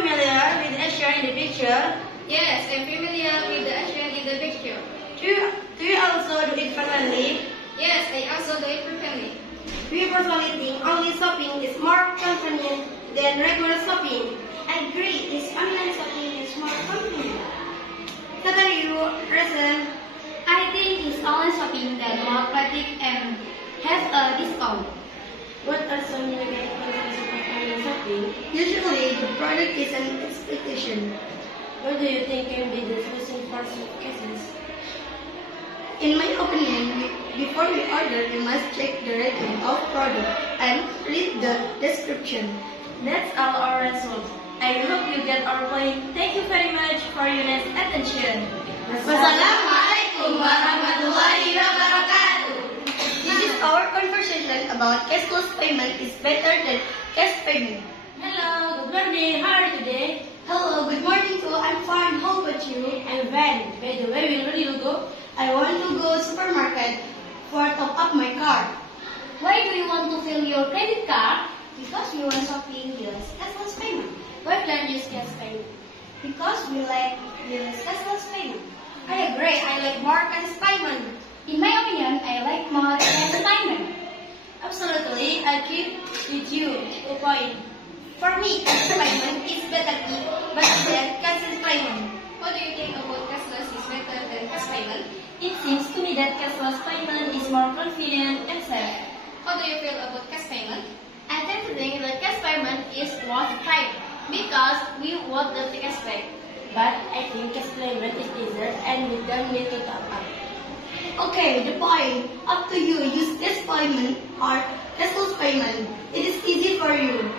familiar with the action in the picture? Yes, I'm familiar with the action in the picture. Do you also do it frequently? Yes, I also do it frequently. Do you personally think online shopping is more convenient than regular shopping? I agree, this online shopping is more convenient. What are you reason? I think it's online shopping that more practical and has a discount. What are some negative consequences of online shopping? Usually, the product is an expectation. What do you think can be the solution for such cases? In my opinion, before we order, we must check the rating of product and read the description. That's all our result. I hope you get our point. Thank you very much for your nice attention. Wassalamualaikum warahmatullahi wabarakatuh. This is our conversation about cashless payment is better than cash payment. Hello, good morning. How are you today? Hello, good morning too. I'm fine. How about you? I'm fine. By the way, where do you go? I want to go supermarket for top up my car. Why do you want to fill your credit card? Because we want shopping use cashless payment. Why can't you use cash payment? Because we like use cashless payment. I agree. I like more cash payment. In my opinion, I like more cash payment. Absolutely, I agree with you. A point. For me, cash payment is better than cashless payment. What do you think about cashless is better than cash payment? It seems to me that cashless payment is more convenient and safe. How do you feel about cash payment? I tend to think that cash payment is worth the time because we want the cash back. But I think cash payment is easier and we don't need to top up. Okay, the point. Up to you. Use cash payment or cashless payment. It is easy for you.